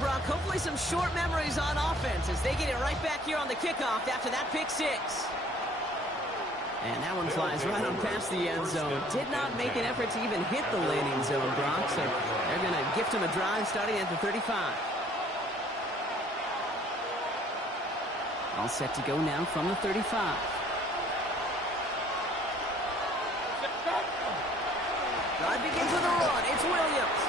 Brock. Hopefully some short memories on offense as they get it right back here on the kickoff after that pick six. And that one flies right on past the end zone. Did not make an effort to even hit the landing zone, Brock. So they're going to gift him a drive starting at the 35. All set to go now from the 35. Drive begins with a run. It's Williams.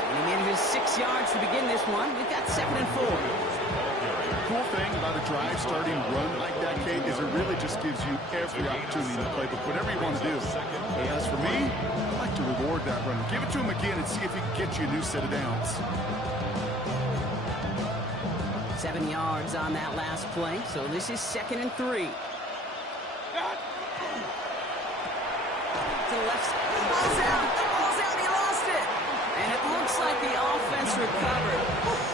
And he manages 6 yards to begin this one. We've got 2nd and 4. The cool thing about a drive starting run like that, Kate, is it really just gives you every opportunity in the playbook, whatever you want to do. But as for me, I like to reward that run. Give it to him again and see if he can get you a new set of downs. 7 yards on that last play, so this is 2nd and 3. To the left side. The ball's out. The ball's out. He lost it. And it looks like the offense recovered.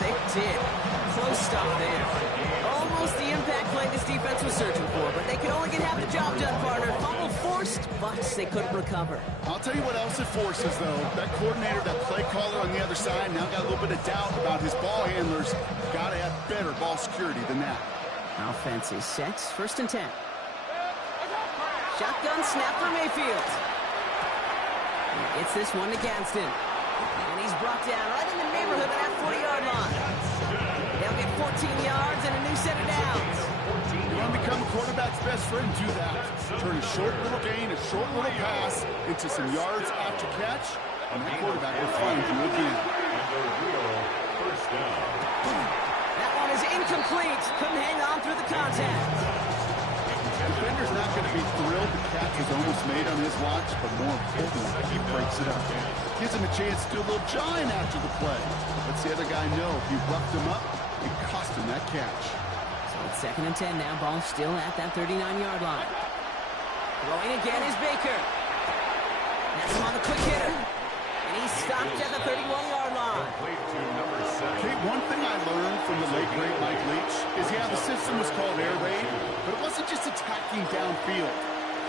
They did. Close stop there. Almost the impact play this defense was searching for, but they could only get half the job done, partner. Fumble forced, but they couldn't recover. I'll tell you what else it forces, though. That coordinator, that play caller on the other side, now got a little bit of doubt about his ball handlers. Got to have better ball security than that. Offense is set. 1st and 10. Shotgun snap for Mayfield. He gets this one to Gadsden. And he's brought down right in the neighborhood of that 40-yard line. They'll get 14 yards and a new set of downs. You want to become a quarterback's best friend, do that. Turn a short little gain, a short little pass into some yards after catch, and that quarterback will find you again. That one is incomplete. Couldn't hang on through the contact. The defender's not going to be thrilled the catch is almost made on his watch, but more importantly, he breaks it up. Gives him a chance to do a little jawing after the play. Lets the other guy know if he roughed him up, it cost him that catch. So it's 2nd and 10 now. Ball still at that 39-yard line. Throwing again is Baker. That's him on the quick hitter. And he's stopped at the 31-yard line. Okay, one thing I learned from the late great Mike Leach is, yeah, the system was called air raid, but it wasn't just attacking downfield.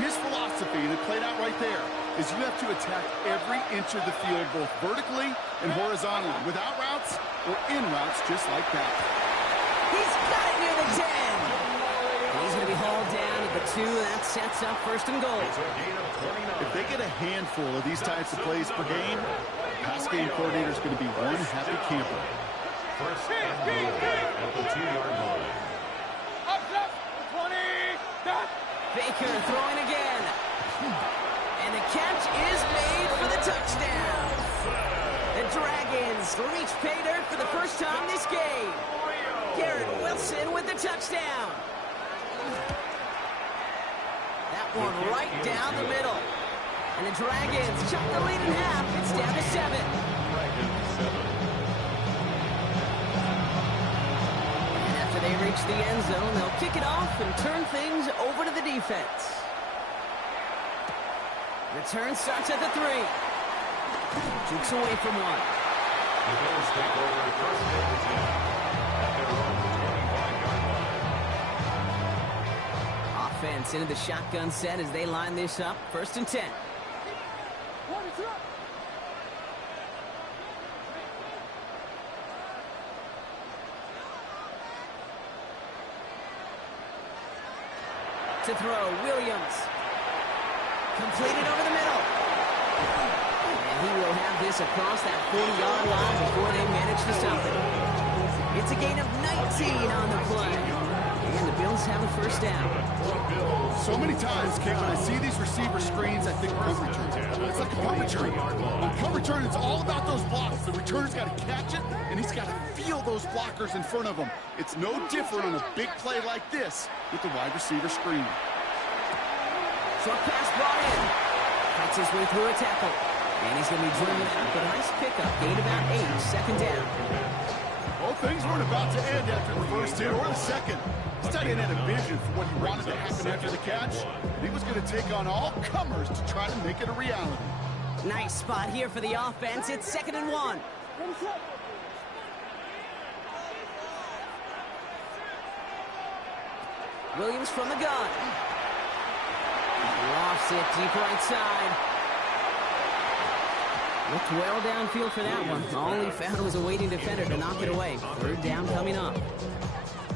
His philosophy, and it played out right there, is you have to attack every inch of the field, both vertically and horizontally, without routes or in routes just like that. He's got it near the 10. And he's going to be hauled down at the 2. That sets up 1st and goal. If they get a handful of these types of plays per game, the pass game coordinator is going to be one happy camper. 1st and goal at the 2-yard line. Up, 20, dot. Baker throwing again. And the catch is made for the touchdown. The Dragons reach pay dirt for the first time this game. Garrett Wilson with the touchdown. That one right down the middle. And the Dragons chop the lead in half. It's down to 7. And after they reach the end zone, they'll kick it off and turn things over to the defense. Return starts at the 3. Jukes away from 1. The Bills take over 1st and 10 at their own 25-yard line. Offense into the shotgun set as they line this up. 1st and 10. To throw, Williams. Completed over the middle. And he will have this across that 40-yard line before they manage to stop it. It's a gain of 19 on the play. And the Bills have a 1st down. So many times, Kate, when I see these receiver screens, I think punt return. It's like a punt return. On punt return, it's all about those blocks. The returner's got to catch it, and he's got to feel those blockers in front of him. It's no different on a big play like this with the wide receiver screen. Short pass brought in. Fights his way through a tackle. And he's going to be driven out, but a nice pickup. Gain about 8, 2nd down. Well, things weren't about to end after the 1st hit or the 2nd. This tight end had a vision for what he wanted to happen after the catch. And he was going to take on all comers to try to make it a reality. Nice spot here for the offense. It's 2nd and 1. Williams from the gun. Lofts it deep right side. Looked well downfield for that one. All he found was a waiting defender to knock it away. Third down coming up.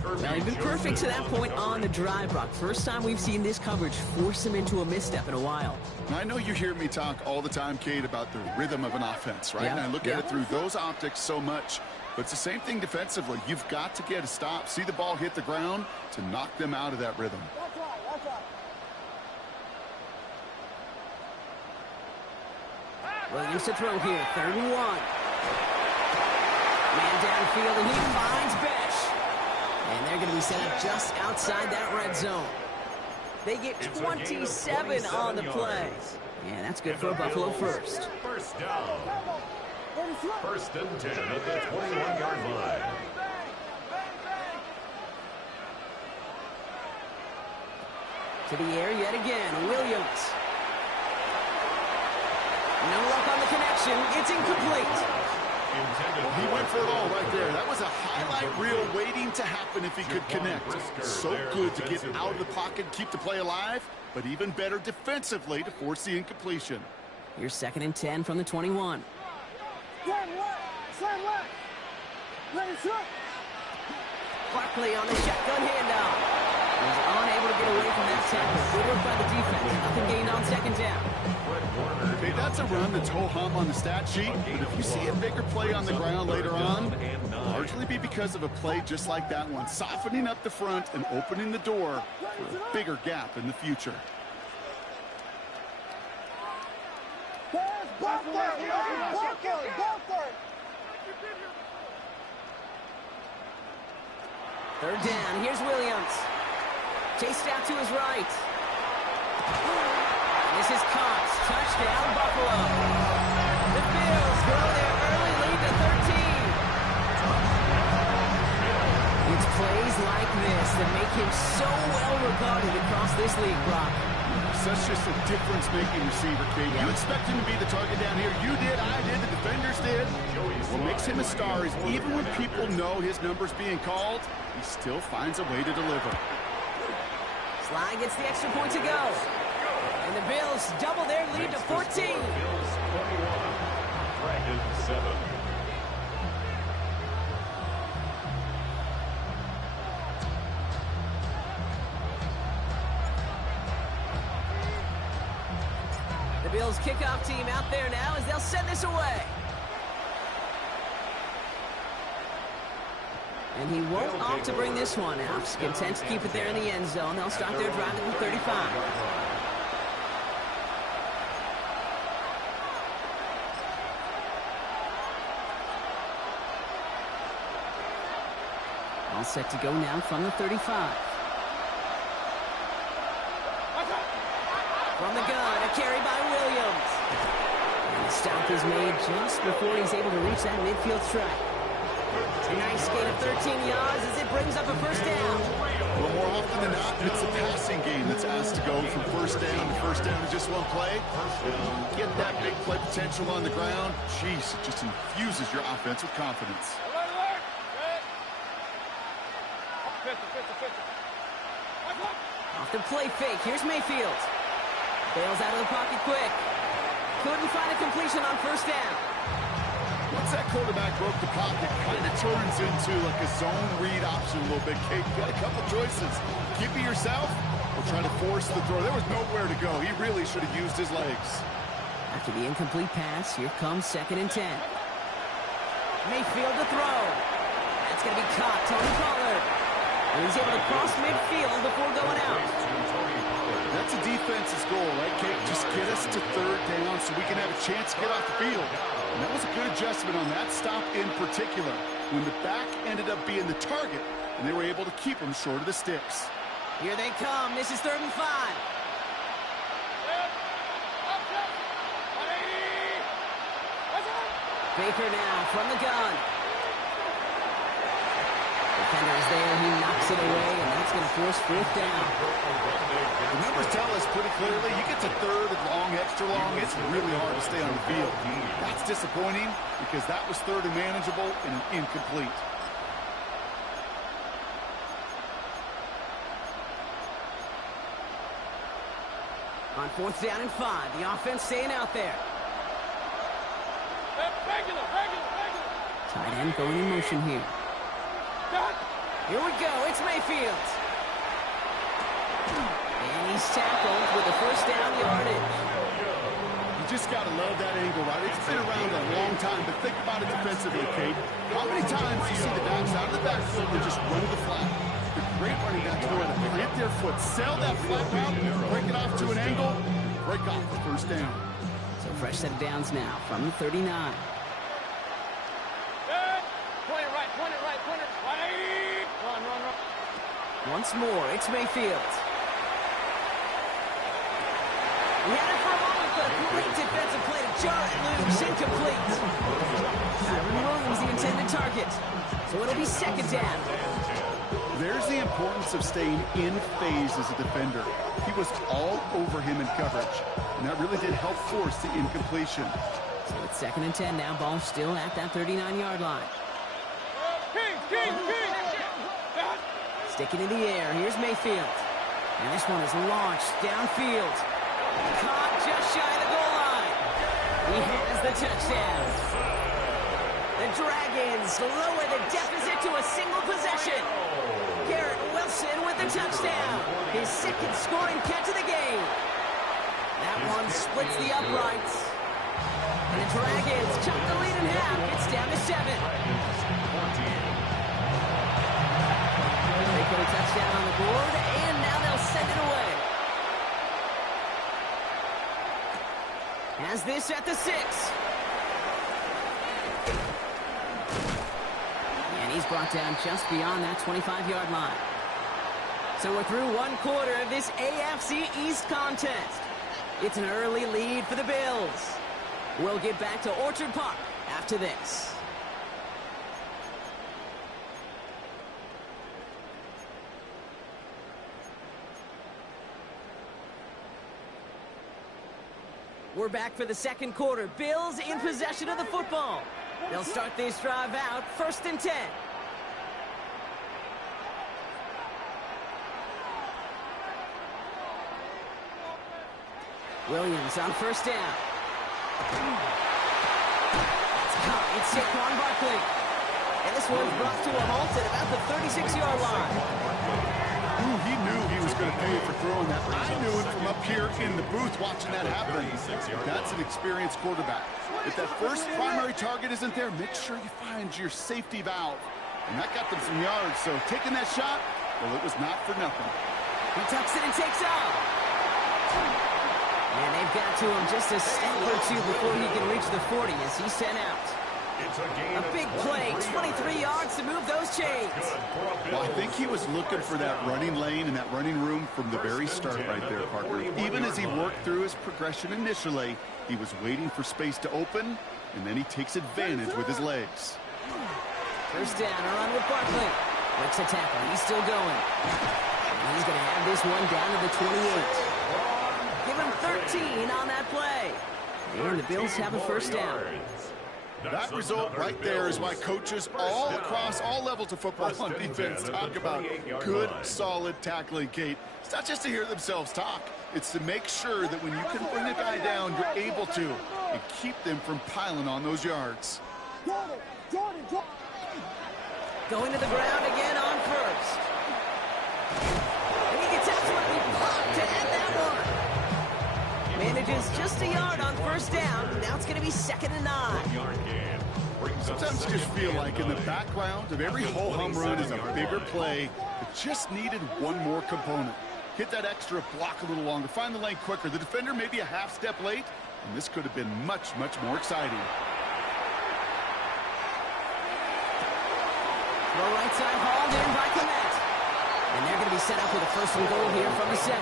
Well, he's been perfect to that point on the drive, Brock. First time we've seen this coverage force him into a misstep in a while. I know you hear me talk all the time, Kate, about the rhythm of an offense, right? Yeah, And I look at it through those optics so much. But it's the same thing defensively. You've got to get a stop, see the ball hit the ground to knock them out of that rhythm. Williams to throw here, 3rd and 1. Man downfield, and he finds Besh. And they're going to be set up just outside that red zone. They get 27 on the play. Yeah, that's good for a Buffalo first. First down. 1st and 10 at the 21-yard line. To the air yet again, Williams. No luck on the connection. It's incomplete. Well, he went for it all right there. That was a highlight reel waiting to happen if he could connect. So good to get out of the pocket, keep the play alive, but even better defensively to force the incompletion. Here's 2nd and 10 from the 21. Barkley on the shotgun handoff. He's unable to get away from that tackle. Good work by the defense. Nothing gained on 2nd down. Okay, that's a run that's ho-hum on the stat sheet, but if you see a bigger play on the ground later on, it'll largely be because of a play just like that one, softening up the front and opening the door for a bigger gap in the future. Third down. Here's Williams. Chased out to his right. This is caught. Touchdown, Buffalo. The Bills grow their early lead to 13. It's plays like this that make him so well regarded across this league, Brock. Such just a difference-making receiver, Kate. You expect him to be the target down here. You did, I did, the defenders did. What makes him a star is even when people know his number's being called, he still finds a way to deliver. Sly gets the extra point to go. And the Bills double their lead to 14. Bills 21, Dragons 7. The Bills kickoff team out there now as they'll send this away. And he won't opt to bring this one out. He's content to keep it there in the end zone. They'll start their drive at the 35. All set to go now from the 35. From the gun, a carry by Williams. And the stop is made just before he's able to reach that midfield strike. A nice gain of 13 yards as it brings up a first down. Well, more often than not, it's the passing game that's asked to go from first down to just one play. Get that big play potential on the ground. Jeez, it just infuses your offense with confidence. Off the play fake, here's Mayfield. Bails out of the pocket quick. Couldn't find a completion on first down. Once that quarterback broke the pocket, kind of turns into like a zone read option a little bit, Kate. You got a couple choices. Keep it yourself or try to force the throw. There was nowhere to go. He really should have used his legs. After the incomplete pass, here comes 2nd and 10. Mayfield to throw. That's going to be caught. Tony Pollard. And he's able to cross midfield before going out. That's a defense's goal, right, Kate? Just get us to third down so we can have a chance to get off the field. And that was a good adjustment on that stop in particular, when the back ended up being the target, and they were able to keep him short of the sticks. Here they come. This is 3rd and 5. Baker now from the gun. Defender is there. He knocks it away, and that's going to force 4th down. The numbers tell us pretty clearly, you get to third and long, extra long, it's really hard to stay on the field. That's disappointing because that was third and manageable and an incomplete. On 4th down and 5, the offense staying out there. And going in motion here. Here we go. It's Mayfield. And he's tackled with a first down yardage. You just got to love that angle, right? It's been around a long time, but think about it defensively, Kate. How many times do you see the backs out of the backfield and just run to the flat? The great running backs know how to plant their foot, sell that flat route, break it off to an angle, break off the first down. So fresh set of downs now from the 39. Point it right, point it right, point it right. Run, run, run. Once more, it's Mayfield. He had it for a moment, but a great defensive play to jar it loose. Incomplete. Kyron Williams, the intended target. So it'll be second down. There's the importance of staying in phase as a defender. He was all over him in coverage, and that really did help force the incompletion. So it's second and 10 now. Ball still at that 39-yard line. Sticking in the air. Here's Mayfield. And this one is launched downfield. Caught just shy of the goal line. He has the touchdown. The Dragons lower the deficit to a single possession. Garrett Wilson with the touchdown. His second scoring catch of the game. That one splits the uprights. And the Dragons chop the lead in half. It's down to 7. They put a touchdown on the board, and now they'll send it away. Has this at the 6. And he's brought down just beyond that 25-yard line. So we're through one quarter of this AFC East contest. It's an early lead for the Bills. We'll get back to Orchard Park after this. We're back for the second quarter. Bills in possession of the football. They'll start this drive out, first and 10. Williams on first down. It's Saquon Barkley. And this one's brought to a halt at about the 36-yard line. Ooh, he knew he was going to pay for throwing that. I knew it from up here in the booth watching that happen. That's an experienced quarterback. If that first primary target isn't there, make sure you find your safety valve. And that got them some yards, so taking that shot, well, it was not for nothing. He tucks it and takes off. And they've got to him just a step or two before he can reach the 40 as he's sent out. A big play, 23 yards to move those chains. Well, I think he was looking for that running lane and that running room from the very start right there, Parker. Even as he worked through his progression initially, he was waiting for space to open, and then he takes advantage with his legs. First down, a run with Barkley. Breaks a tackle, he's still going. And he's going to have this one down to the 28. Give him 13 on that play. And the Bills have a first down. That result right there is why coaches all across all levels of football on defense talk about good, solid tackling, Kate. It's not just to hear themselves talk. It's to make sure that when you can bring a guy down, you're able to, and keep them from piling on those yards. Going to the ground again on first. And he gets absolutely popped to end that one. Manages just a yard on first down. Now it's going to be second and 9. Sometimes you just feel like in the background of every ho-hum run is a bigger play that just needed one more component. Hit that extra block a little longer. Find the lane quicker. The defender may be a half step late, and this could have been much, much more exciting. Throw right side hauled in by Komet. And they're going to be set up with a first and goal here from the 7.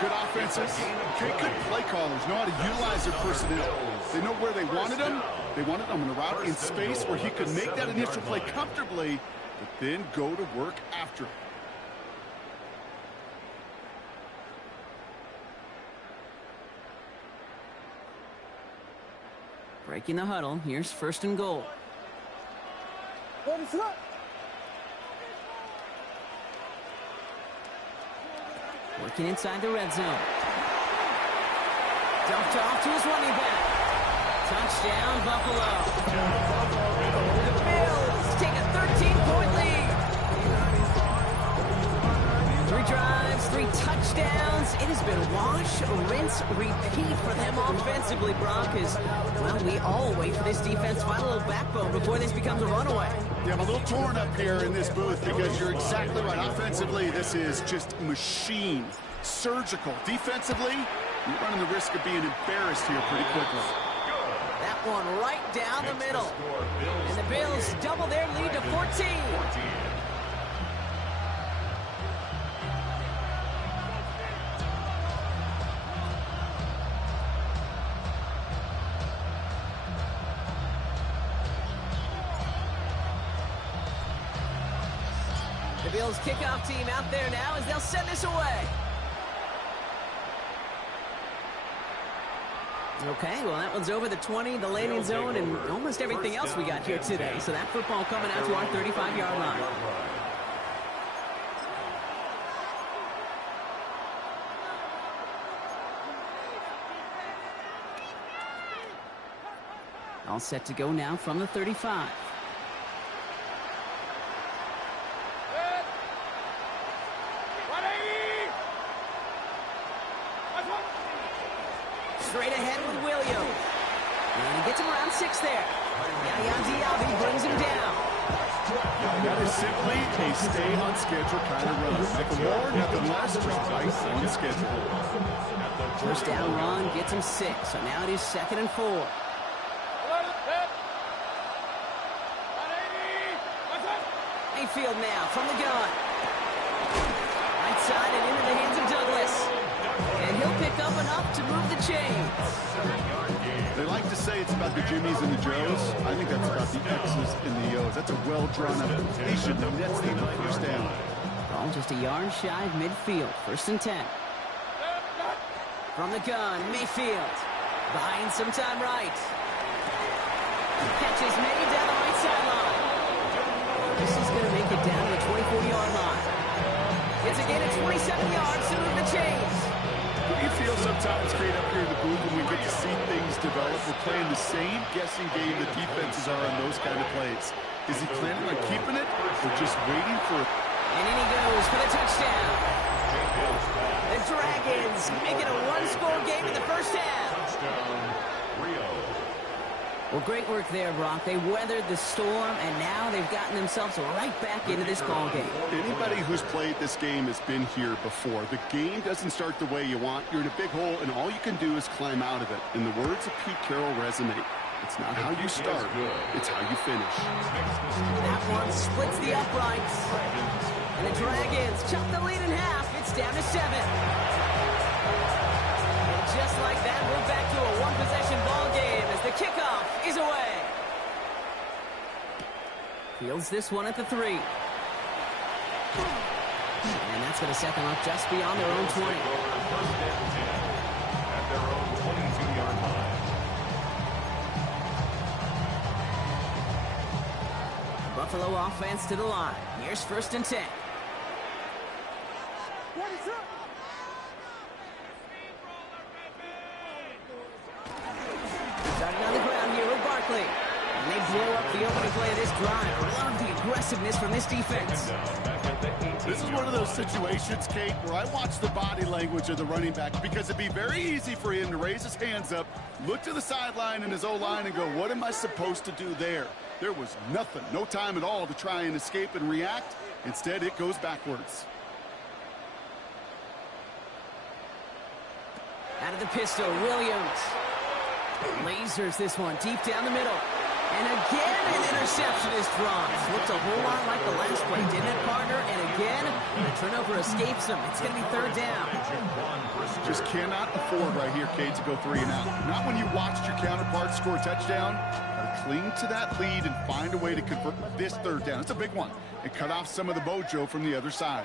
Good offenses. Okay, good play callers know how to utilize their personnel. They know where they wanted them. They wanted them in a route in space where he could make that initial play comfortably, but then go to work after it. Breaking the huddle. Here's first and goal. Working inside the red zone. Dumped off to his running back. Touchdown, Buffalo. has been wash, rinse, repeat for them offensively, Brock, as, well, we all wait for this defense to find a little backbone before this becomes a runaway. Yeah, I'm a little torn up here in this booth because you're exactly right. Offensively, this is just machine. Surgical. Defensively, you're running the risk of being embarrassed here pretty quickly. That one right down the middle. And the Bills double their lead to 14. The Bills kickoff team out there now as they'll send this away. Okay, well, that one's over the 20, the landing zone, and almost everything else we got here today. So that football coming out to our 35-yard line. All set to go now from the 35. Straight ahead with Williams. And he gets him around 6 there. Yaya Diaby brings him down. That is simply a stay-on-schedule kind of run. Nothing more, nothing less, just right on schedule. First down run gets him 6. So now it is 2nd and 4. Mayfield now from the gun. Right side and into the hands of Douglas. And he'll pick up enough to move the chains. They like to say it's about the Jimmies and the Joes. I think that's about the X's and the O's. That's a well-drawn-up completion that nets them the first down. Ball just a yard shy of midfield. 1st and 10. From the gun, Mayfield. Buying some time right. Catch is made down the right sideline. This is going to make it down to the 24-yard line. It's a gain of 27 yards to move the chains. Do you feel sometimes, Kate, up here in the booth when we get to see things develop? We're playing the same guessing game the defenses are on those kind of plays. Is he planning on keeping it or just waiting for it? And in he goes for the touchdown. The Dragons make it a one-score game in the first half. Well, great work there, Brock. They weathered the storm, and now they've gotten themselves right back into this ball game. Anybody who's played this game has been here before. The game doesn't start the way you want. You're in a big hole, and all you can do is climb out of it. And the words of Pete Carroll resonate. It's not how you start, it's how you finish. That one splits the uprights. And the Dragons chop the lead in half. It's down to 7. And just like that, we're back to a one-possession ball game as the kickoff is away. Fields this one at the 3. And that's going to set them up just beyond their own 20. At their own 22-yard line. Buffalo offense to the line. Here's 1st and 10. Starting on the ground here with Barkley. And they blow up the opening play of this drive. I love the aggressiveness from this defense. This is one of those situations, Kate, where I watch the body language of the running back because it'd be very easy for him to raise his hands up, look to the sideline and his O-line and go, what am I supposed to do there? There was nothing, no time at all to try and escape and react. Instead, it goes backwards. Out of the pistol, Williams. Lasers this one deep down the middle. And again, an interception is drawn. Looked a whole lot like the last play, didn't it, partner? And again, the turnover escapes him. It's going to be 3rd down. Just cannot afford right here, Kate, to go 3 and out. Not when you watched your counterpart score a touchdown. Got to cling to that lead and find a way to convert this 3rd down. It's a big one. And cut off some of the mojo from the other side.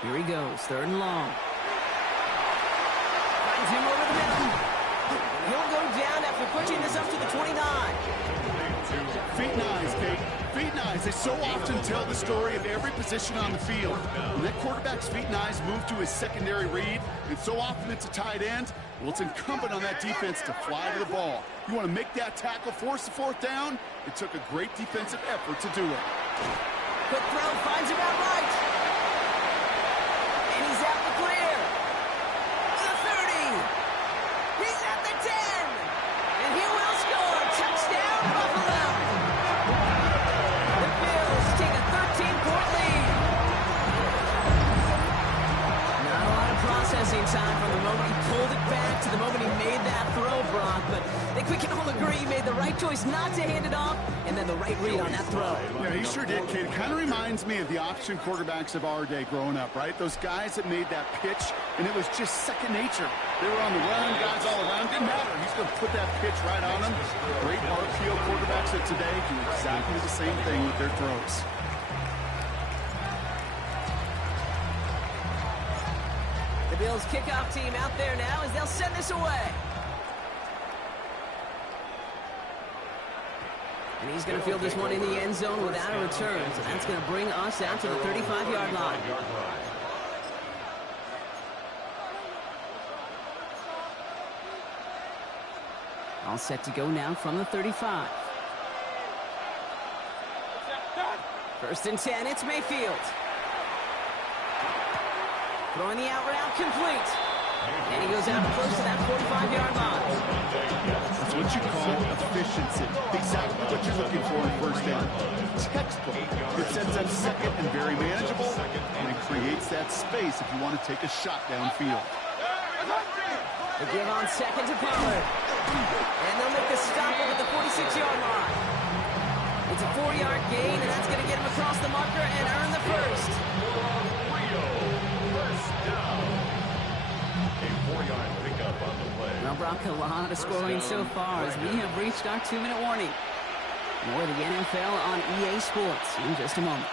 Here he goes, 3rd and long. Finds him over the middle. He'll go down after pushing this up to the 29. Feet nice, Kate. Feet and eyes, they so often tell the story of every position on the field. When that quarterback's feet and eyes move to his secondary read, and so often it's a tight end, well, it's incumbent on that defense to fly to the ball. You want to make that tackle, force the fourth down? It took a great defensive effort to do it. Quick throw, finds him out right. And he's out the clear. The 30. He's at the 10. And he will score. Touchdown, Buffalo. The Bills take a 13-point lead. Not a lot of processing time from the moment he pulled it back to the moment he made that throw, Brock. But I think we can all agree he made the right choice not to hand it off, and then the right read on that throw. Yeah, he sure did, kid. It kind of reminds me of the option quarterbacks of our day growing up, right? Those guys that made that pitch, and it was just second nature. They were on the run, guys all around. Didn't matter. He's going to put that pitch right on them. Great RPO quarterbacks of today do exactly the same thing with their throws. The Bills kickoff team out there now as they'll send this away. And he's going to field this one in the end zone without a return. So that's going to bring us out to the 35-yard line. All set to go now from the 35. First and 10, it's Mayfield. Throwing the out route complete. And he goes out close to that 45-yard line. That's what you call efficiency. Exactly what you're looking for in first down. Textbook. It sets up second and very manageable, and it creates that space if you want to take a shot downfield. They give on second to Pollard. And they'll make the stop up at the 46-yard line. It's a 4-yard gain, and that's going to get him across the marker and earn the first. Well, Brock, a lot of scoring so far as we have reached our 2-minute warning. More of the NFL on EA Sports in just a moment.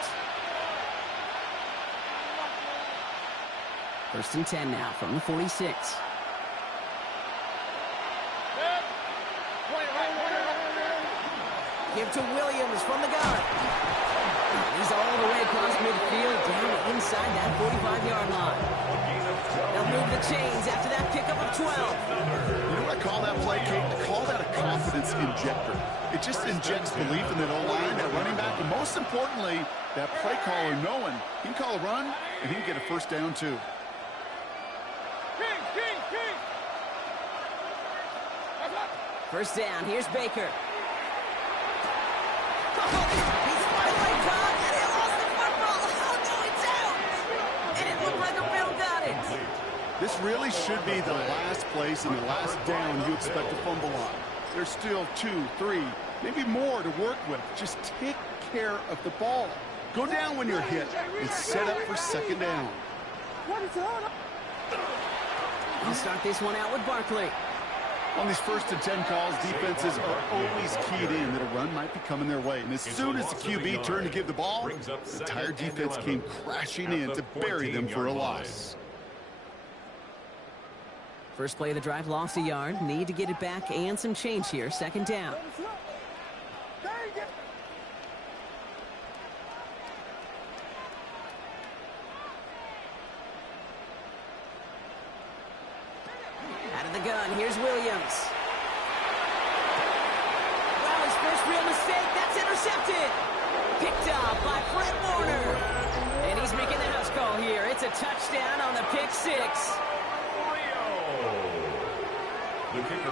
First and 10 now from the 46. Give to Williams from the gun. He's all the way across midfield, down inside that 45-yard line. They'll move the chains after that pickup of 12. You know what I call that play, Kate? I call that a confidence injector. It just injects belief in that O-line, that running back, and most importantly, that play caller knowing he can call a run and he can get a first down too. First down, here's Baker. Oh, he's finally caught, and he lost the football. Oh, no, it's out. And it looked like a Bill got it. This really should be the last place and the last down you expect to fumble on. There's still 2, 3, maybe more to work with. Just take care of the ball. Go down when you're hit and set up for second down. I'll start this one out with Barkley. On these first and 10 calls, defenses are always keyed in that a run might be coming their way. And as soon as the QB turned to give the ball, the entire defense came crashing in to bury them for a loss. First play of the drive, lost a yard. Need to get it back and some change here. Second down. Out of the gun, here's Williams. Well, his first real mistake, that's intercepted. Picked up by Fred Warner. And he's making the house call here. It's a touchdown on the pick six.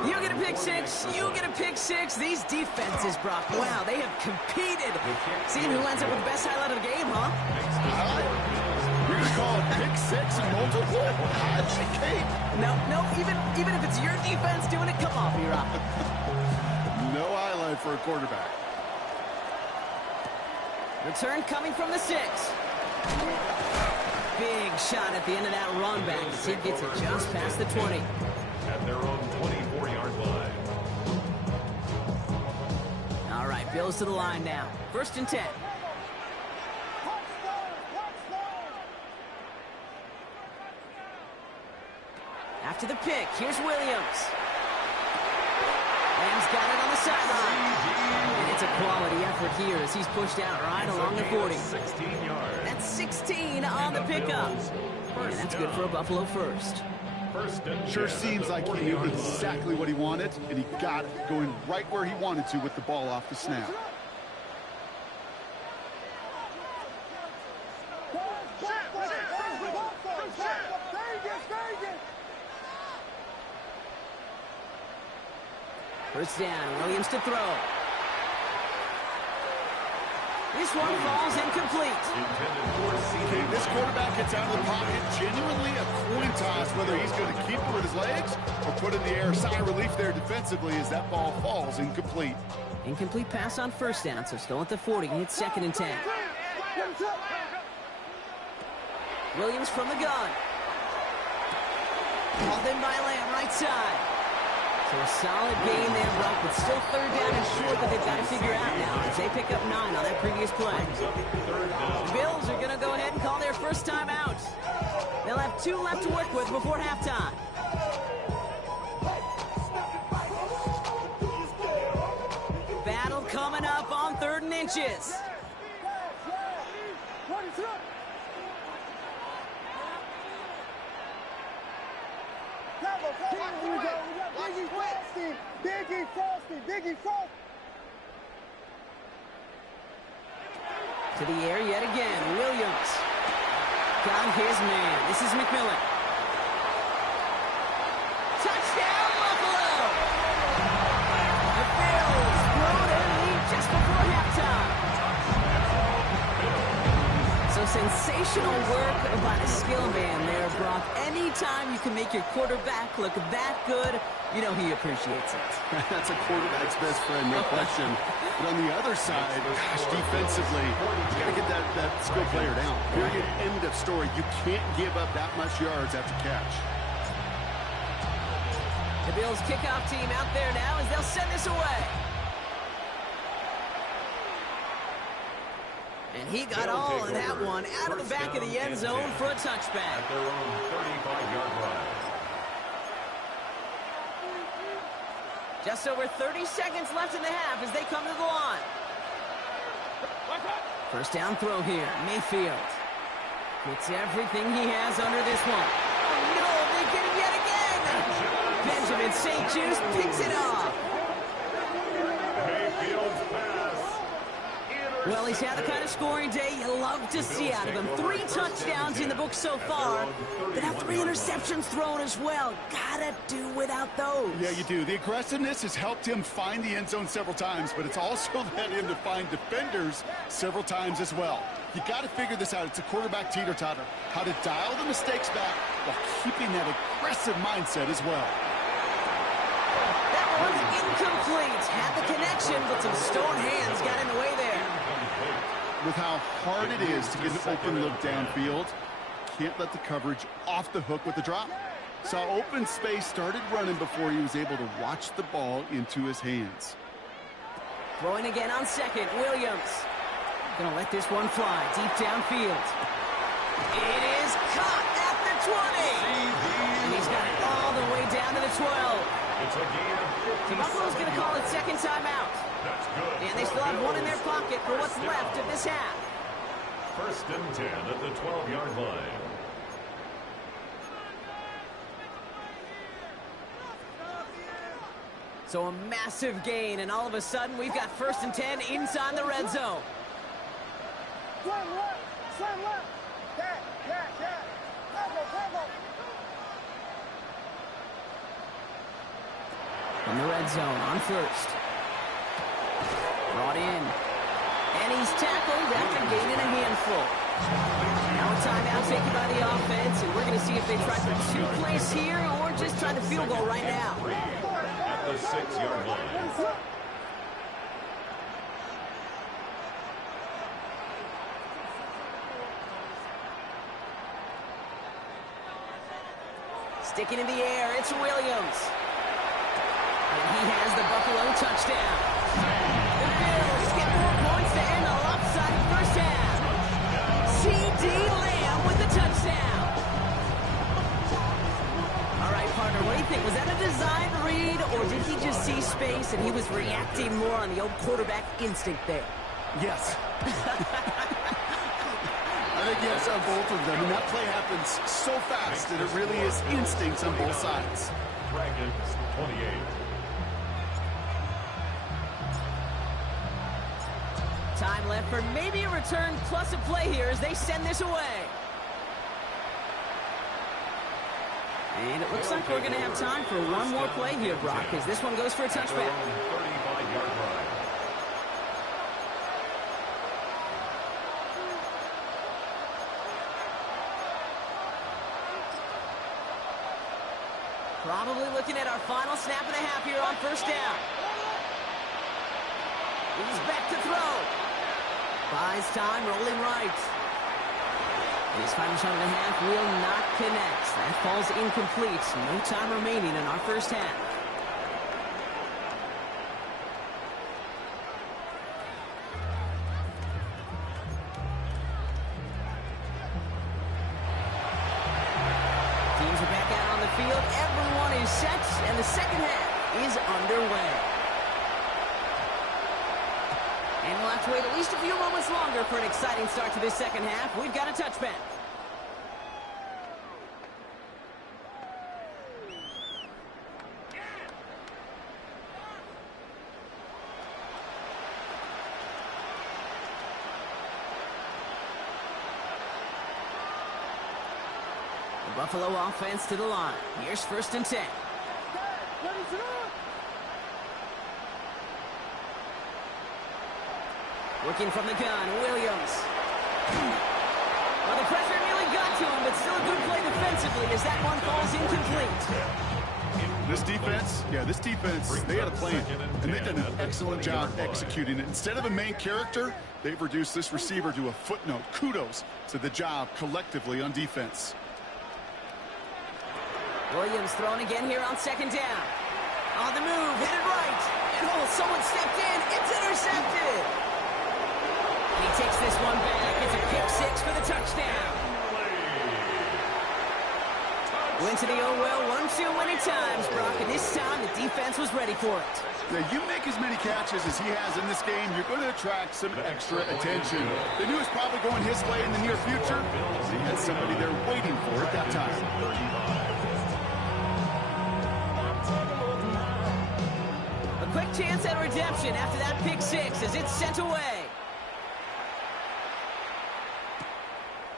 You get a pick six, you get a pick six. These defenses, Brock, wow, they have competed. Seeing who ends up with the best highlight of the game, huh? You're going to call it pick six and multiple? Kate. No, even if it's your defense doing it, come on, B-Rock. No highlight for a quarterback. Return coming from the 6. Big shot at the end of that run back as he gets it just past the 20. At their own 24-yard line. All right, Bills to the line now. First and 10. After the pick, here's Williams. Williams got it on the sideline. And it's That's a quality effort here as he's pushed out right along the 40. 16 yards. That's 16 on the pickup. And that's good for a Buffalo first. Sure seems like he knew exactly what he wanted, and he got it, going right where he wanted to with the ball off the snap. First down, Williams to throw. This one falls incomplete. Okay, this quarterback gets out of the pocket, genuinely a coin toss, whether he's going to keep it with his legs or put in the air. Sigh of relief there defensively as that ball falls incomplete. Incomplete pass on first down, so still at the 40. It's 2nd and 10. Williams from the gun. Called in by Lamb, right side. So a solid gain there, Brock, but still 3rd down and short that they've got to figure out now as they pick up 9 on that previous play. The Bills are going to go ahead and call their first time out. They'll have 2 left to work with before halftime. Battle coming up on 3rd and inches. Biggie Frosty. To the air yet again. Williams got his man. This is McMillan. Touchdown, Buffalo! The Bills blow their lead just before halftime. So sensational work by a skill man there, Brock. Anytime you can make your quarterback look that good, you know he appreciates it. That's a quarterback's best friend, no question. But on the other side, gosh, defensively, you got to get that skill player down. Period. End of story. You can't give up that much yards after catch. The Bills kickoff team out there now as they'll send this away. And he got all of that one out of the back of the end zone for a touchback. At their own 35-yard line. Just over 30 seconds left in the half as they come to the line. First down throw here. Mayfield gets everything he has under this one. Oh, no, they get it yet again. Benjamin St. Juste picks it off. Mayfield's pass. Well, he's had the kind of scoring day you love to see out of him. 3 touchdowns in the book so far, but now 3 interceptions thrown as well. Gotta do without those. Yeah, you do. The aggressiveness has helped him find the end zone several times, but it's also led him to find defenders several times as well. You got to figure this out. It's a quarterback teeter-totter. How to dial the mistakes back while keeping that aggressive mindset as well. That one's incomplete. Had the connection, but some stone hands got in the way there. With how hard it is to get an open look downfield, can't let the coverage off the hook with the drop. Saw open space, started running before he was able to watch the ball into his hands. Throwing again on second, Williams. Gonna let this one fly deep downfield. It is caught at the 20. And he's got it all the way down to the 12. It's a gain of 50. So Buffalo's gonna call it second timeout. That's good. And they still have 1 in their pocket for what's left of this half. 1st and 10 at the 12-yard line. So a massive gain, and all of a sudden we've got 1st and 10 inside the red zone. Slam left. Yeah. Combo. In the red zone on first. Brought in. And he's tackled after gaining a handful. Now a timeout taken by the offense, and we're going to see if they try for 2 plays here or just try the field goal right now. At the 6-yard line. Sticking in the air, it's Williams. And he has the Buffalo touchdown. The Bills get more points to end the lopsided first half. C.D. Lamb with the touchdown. All right, partner, what do you think? Was that a design read, or did he just see space and he was reacting more on the old quarterback instinct there? Yes. I think yes on both of them, and that play happens so fast that it really is instincts on both sides. Dragons 28. Time left for maybe a return plus a play here as they send this away. And it looks like we're going to have time for one more play here, Brock, as this one goes for a touchback. 35-yard line. Probably looking at our final snap and a half here on first down. He's back to throw. Buys time, rolling right. His final shot and a half will not connect. That falls incomplete. No time remaining in our first half. Teams are back out on the field. Everyone is set, and the second half is underway. And we'll have to wait at least a few moments longer for an exciting start to this second half. We've got a touchback. The Buffalo offense to the line. Here's first and 10. Working from the gun, Williams. Well, the pressure nearly got to him, but still a good play defensively as that one falls incomplete. This defense, they had a plan, and they've done an excellent job executing it. Instead of a main character, they've reduced this receiver to a footnote. Kudos to the job collectively on defense. Williams thrown again here on second down. On the move, hit it right. And someone stepped in. It's intercepted. He takes this one back. It's a pick six for the touchdown. Went to the oh-well 1-2 many times, Brock, and this time the defense was ready for it. Yeah, you make as many catches as he has in this game, you're going to attract some extra attention. They knew it was probably going his way in the near future. He had somebody there waiting for it that time. A quick chance at redemption after that pick six as it's sent away.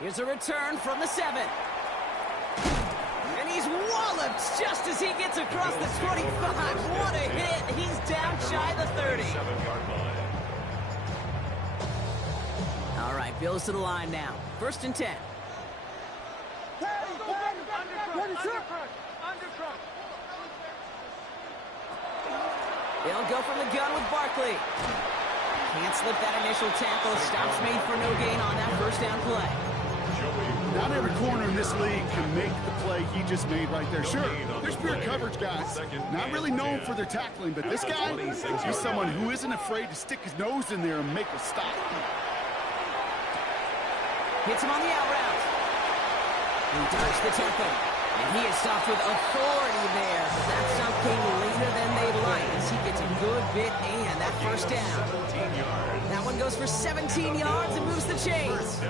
Here's a return from the 7. And he's walloped just as he gets across the 25. What a hit. He's down shy of the 30. All right, Bills to the line now. First and 10. They'll go from the gun with Barkley. Can't slip that initial tackle. Stops made for no gain on that first down play. Not every corner in this league can make the play he just made right there. Sure, there's pure coverage guys, not really known for their tackling, but this guy, he's someone who isn't afraid to stick his nose in there and make a stop. Hits him on the out route. He dodged the tackle, and he is stopped with authority there. But that stop came later than they'd like as he gets a good bit and that first down. That one goes for 17 yards and moves the chains.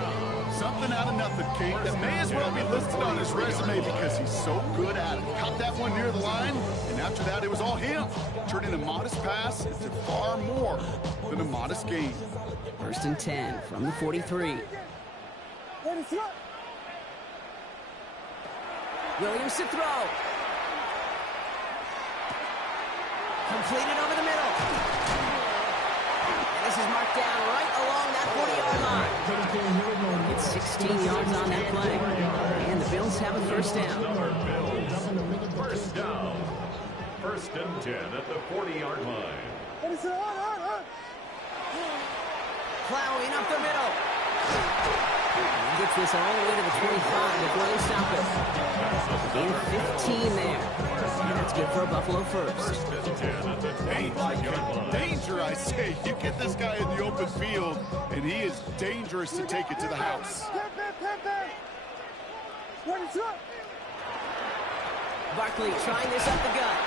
Something out of nothing, Kate, that may as well be listed on his resume because he's so good at it. Caught that one near the line, and after that, it was all him. Turning a modest pass into far more than a modest gain. First and 10 from the 43. Williams to throw. Completed over the middle. And this is marked down right along that 40-yard line. It's 16 yards on that play. And the Bills have a first down. First down. First and 10 at the 40-yard line. Plowing up the middle. He gets this all the way to the 25 before they stop it. In 15 there. And that's good for a Buffalo first. Danger, I say. You get this guy in the open field, and he is dangerous to take it to the house. Barkley trying this up the gut.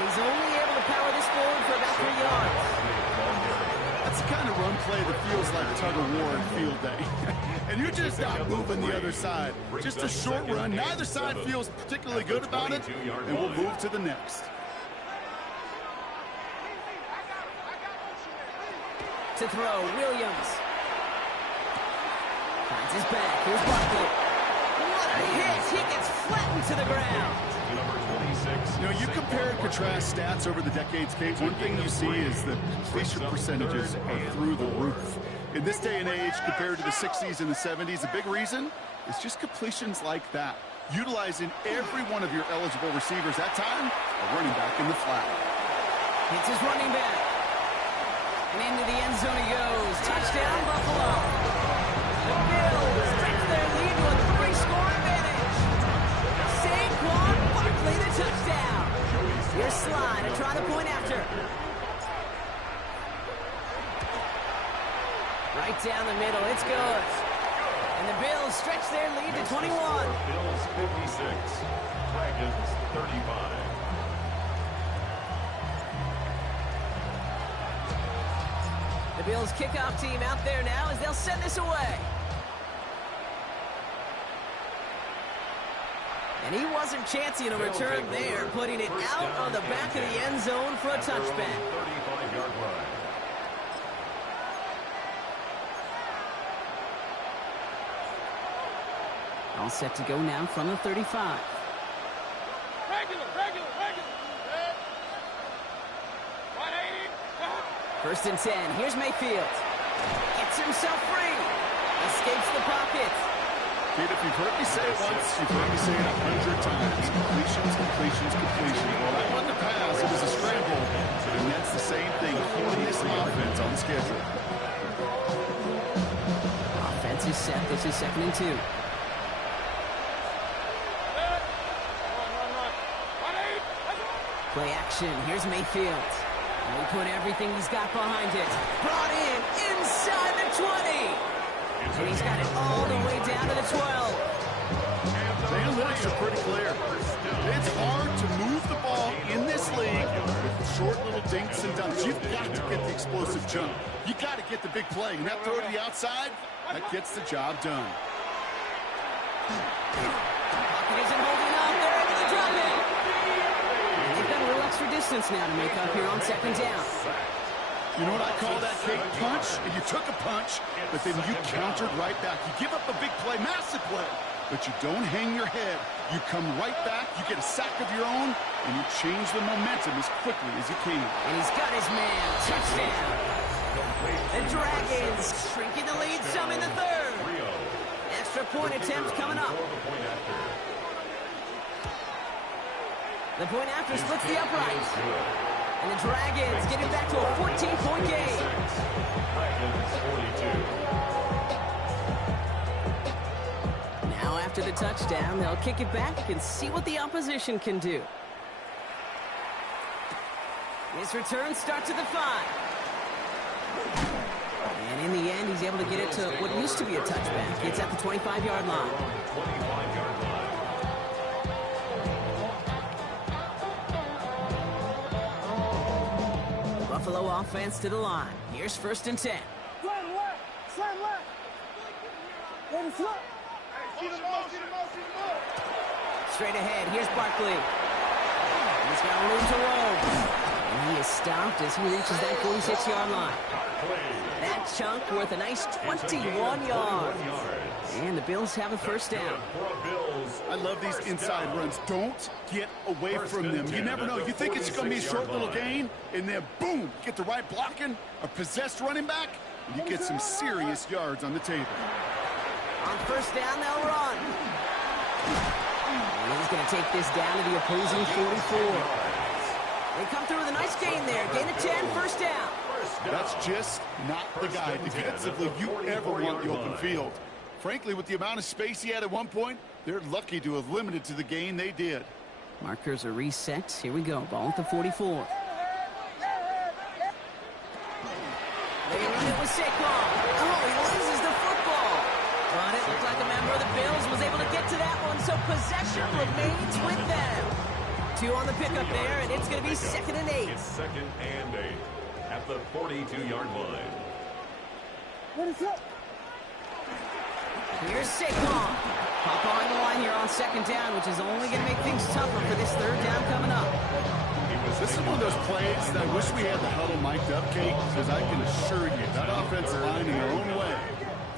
He's only able to power this forward for about 3 yards. That's the kind of run play that feels like tug-of-war in field day. And you're just not moving the other side. Just a short run. Neither side feels particularly good about it, and we'll move to the next. To throw, Williams. Finds his back. Here's Barkley. What a hit! He gets flattened to the ground. You know, you compare and contrast stats over the decades, Kate. One thing you see is the completion percentages are through the roof. In this day and age, compared to the 60s and the 70s, a big reason is just completions like that. Utilizing every one of your eligible receivers. That time, a running back in the flat. Hits his running back. And into the end zone he goes. Touchdown, Buffalo. The Bills stretch their lead to a 3-score advantage. Saquon Barkley, the touchdown. Here's Slide to try the point after. Right down the middle, it's good. And the Bills stretch their lead to 21. Bills 56, Dragons 35. The Bills kickoff team out there now as they'll send this away. And he wasn't chancing a return there, putting it out on the back of the end zone for a touchback. 35-yard line. All set to go now from the 35. Regular. 180. First and 10. Here's Mayfield. Gets himself free. Escapes the pocket. Kid, if you've heard me say it once, you've heard me say it 100 times. Completions. Well, that wasn't a pass. It was a scramble. And that's the same thing. Holding this offense on the schedule. Offense is set. This is 2nd and 2. Play action. Here's Mayfield. And he put everything he's got behind it. Brought in inside the 20. And he's got it all the way down to the 12. The analytics are pretty clear. It's hard to move the ball in this league with short little dinks and dunks. You've got to get the explosive jump. You've got to get the big play. And that throw to the outside, that gets the job done. Pocket isn't holding up. They're able to drop it. They've got a little extra distance now to make up here on 2nd down. You know what I call that, Kate? Punch. And you took a punch, but then you countered right back. You give up a big play, massive play, but you don't hang your head. You come right back, you get a sack of your own, and you change the momentum as quickly as you can. And he's got his man. Touchdown. The Dragons shrinking the lead some in the 3rd. Extra point attempt coming up. The point after splits the upright. And the Dragons getting back to a 14-point game. Dragons 42. Now after the touchdown, they'll kick it back and see what the opposition can do. His return starts at the 5. And in the end, he's able to get it to what used to be a touchback. It's at the 25-yard line. 25-yard line. Buffalo offense to the line. Here's 1st and 10. Slam left. Let him flip. See the ball. Straight ahead, here's Barkley. He's got room to roll. And he is stopped as he reaches that 46-yard line. That chunk worth a nice 21 yards. And the Bills have a 1st down. I love these inside runs. Don't get away from them. You never know. You think it's going to be a short little gain, and then boom, get the right blocking, a possessed running back, and you get some serious yards on the table. On 1st down, they'll run. And he's going to take this down to the opposing 44. They come through with a nice gain there. Gain of 10, 1st down. That's just not the guy defensively you ever want the open field. Frankly, with the amount of space he had at one point, they're lucky to have limited to the gain they did. Markers are reset. Here we go. Ball at the 44. They run it with Saquon. Oh, he loses the football. But it looked like a member of the Bills was able to get to that one, so possession remains with them. 2 on the pickup there, and it's going to be 2nd and 8. It's 2nd and 8 at the 42-yard line. Ready, set. Here's Saquon. Pop on the line here on 2nd down, which is only going to make things tougher for this 3rd down coming up. This is one of those plays that I wish we had the huddle mic'd up, Kate, because I can assure you that offensive line in their own way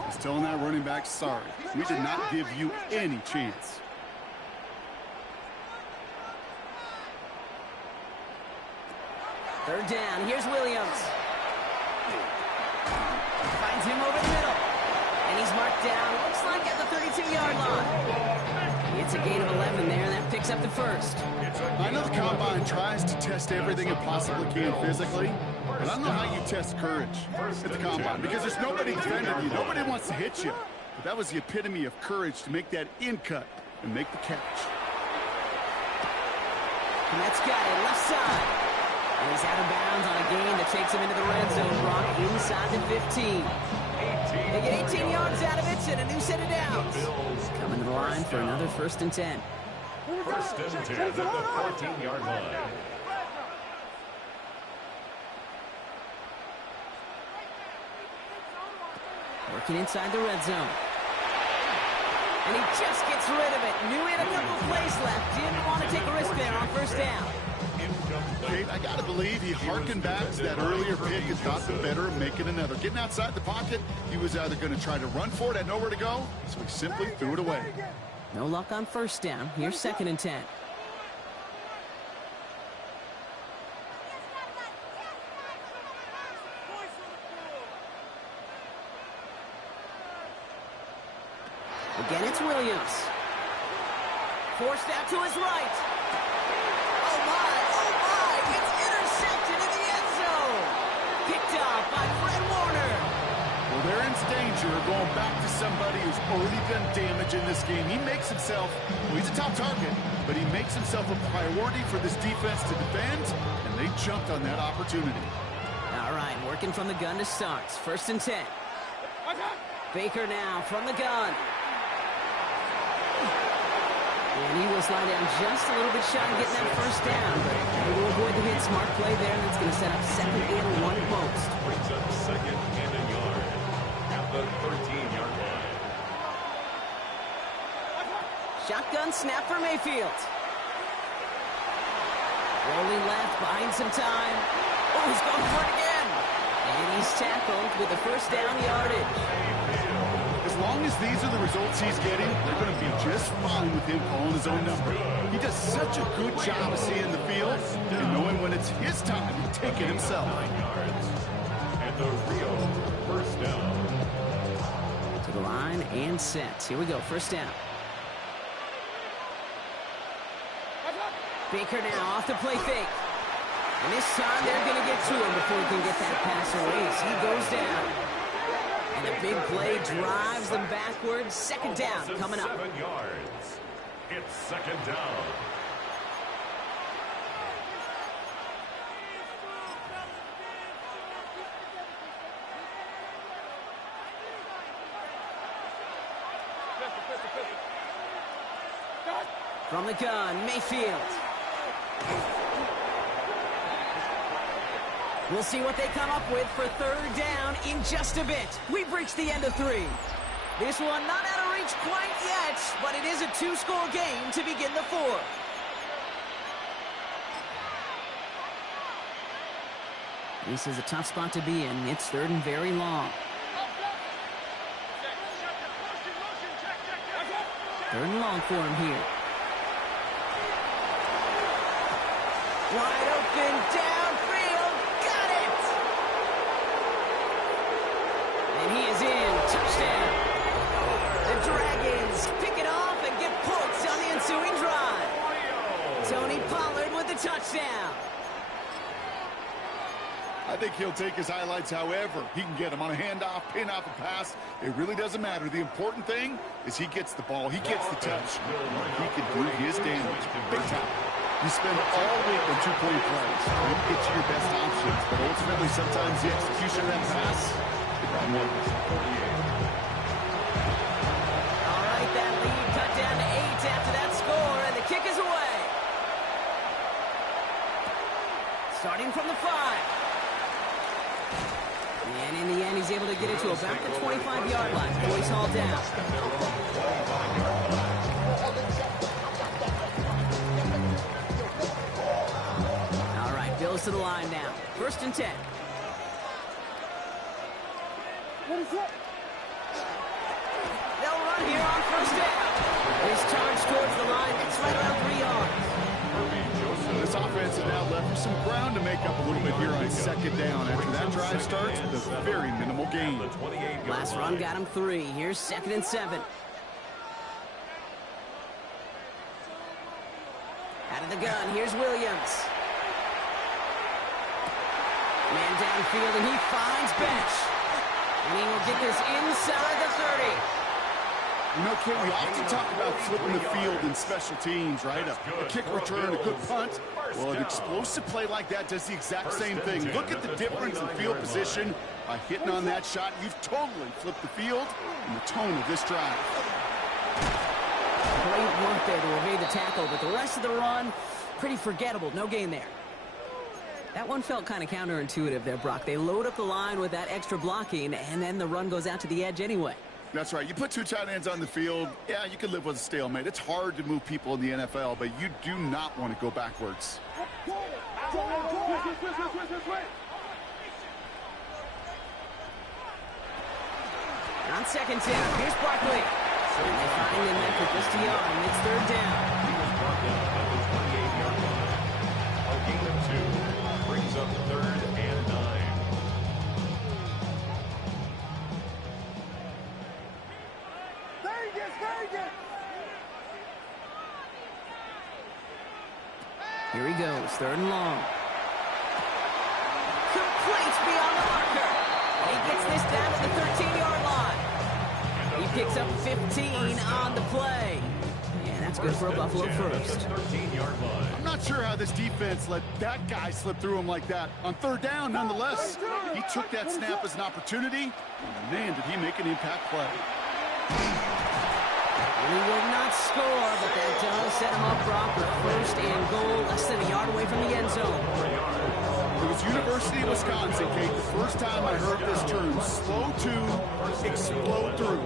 is telling that running back, sorry, we did not give you any chance. Third down. Here's Williams. Finds him over the middle. And he's marked down, looks like at the 32-yard line. It's a gain of 11 there, and that picks up the 1st. I know the Combine tries to test everything it possibly can physically, but I don't know how you test courage at the Combine, because there's nobody defending you. Nobody wants to hit you. But that was the epitome of courage to make that in cut and make the catch. And that's got it, left side. And he's out of bounds on a gain that takes him into the red zone, Brock, inside the 15. They get 18 yards out of it and a new set of downs. Coming to the line for another 1st and 10. 1st and 10 at the 14-yard line. Working inside the red zone. And he just gets rid of it. Knew he had a couple of plays left. Didn't want to take a risk there on 1st down. Kate, I got to believe he harkened back to that earlier pick and thought the better of making another. Getting outside the pocket, he was either going to try to run for it, had nowhere to go, so he simply threw it away. No luck on 1st down. Here's 2nd and 10. Again, it's Williams. Forced out to his right. Oh, my, it's intercepted in the end zone. Picked off by Fred Warner. Well, they're in danger of going back to somebody who's already done damage in this game. He makes himself, well, he's a top target, but he makes himself a priority for this defense to defend, and they jumped on that opportunity. All right, working from the gun to start. 1st and 10. Baker now from the gun. And he will slide down just a little bit shy of getting that 1st down. But he will avoid the hit. Smart play there, and it's going to set up 2nd and 1 post. Brings up 2nd and a yard at the 13-yard line. Shotgun snap for Mayfield. Rolling left, buying some time. Oh, he's going for it again. And he's tackled with the 1st down yardage. As long as these are the results he's getting, they're going to be just fine with him calling his own number. He does such a good job of seeing the field and knowing when it's his time to take it himself. 9 yards. And the real 1st down. To the line and set. Here we go, 1st down. Baker now off the play fake. And this time they're going to get to him before he can get that pass away as he goes down. And the big play drives them backwards. 2nd down coming up. 7 yards. It's 2nd down. From the gun, Mayfield. We'll see what they come up with for 3rd down in just a bit. We've reached the end of 3. This one not out of reach quite yet, but it is a 2-score game to begin the 4th. This is a tough spot to be in. It's 3rd and very long. 3rd and long for him here. Wide open, downfield, got it! And he is in, touchdown. The Dragons pick it off and get points on the ensuing drive. Tony Pollard with the touchdown. I think he'll take his highlights however he can get them on a handoff, pin off a pass. It really doesn't matter. The important thing is he gets the ball, he gets the touch. He can do his damage big time. You spend all week on 2-point plays. You get you your best options, but ultimately sometimes the execution of that pass, it doesn't work. All right, that lead cut down to 8 after that score, and the kick is away. running from the 5. And in the end, he's able to get it to about the 25-yard line before he's hauled down. All right, Bills to the line now. 1st and 10. They'll run here on 1st down. His charge towards the line. It's right around 3 yards. This offense is now left with some ground to make up a little bit here on 2nd down. After that drive starts with a very minimal gain. Last run got him 3. Here's 2nd and 7. Out of the gun, here's Williams. Man downfield, and he finds Bench. And he will get this inside the 30. You know, Kate, we often talk about flipping the field in special teams, right? A kick return, a good punt. Well, an explosive play like that does the exact same thing. Look at the difference in field position. By hitting on that shot, you've totally flipped the field and the tone of this drive. Great work there to evade the tackle, but the rest of the run, pretty forgettable. No gain there. That one felt kind of counterintuitive there, Brock. They load up the line with that extra blocking, and then the run goes out to the edge anyway. That's right. You put 2 tight ends on the field, yeah, you can live with a stalemate. It's hard to move people in the NFL, but you do not want to go backwards. On 2nd down, here's Barkley. And they find him there for just a yard, and it's 3rd down. He was brought down at the 28-yard line. A gain of 2 brings up 3rd and 9. Here he goes, 3rd and long. Complete beyond the marker. And he gets this down to the 13-yard line. He picks up 15 on the play. And that's good for a Buffalo first. I'm not sure how this defense let that guy slip through him like that. On 3rd down, nonetheless, he took that snap as an opportunity. And man, did he make an impact play. And he will not score, but that does set him up, Brock, with 1st and goal, less than a yard away from the end zone. It was University of Wisconsin, Kate, the first time I heard this term, slow to explode through.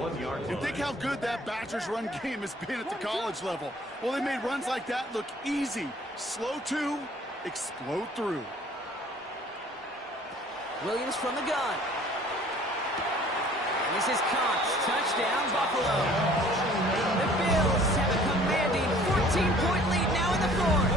And think how good that Badgers run game has been at the college level. Well, they made runs like that look easy. Slow to explode through. Williams from the gun. And this is Cox. Touchdown, Buffalo. The Bills have a commanding 14-point lead now in the 4th.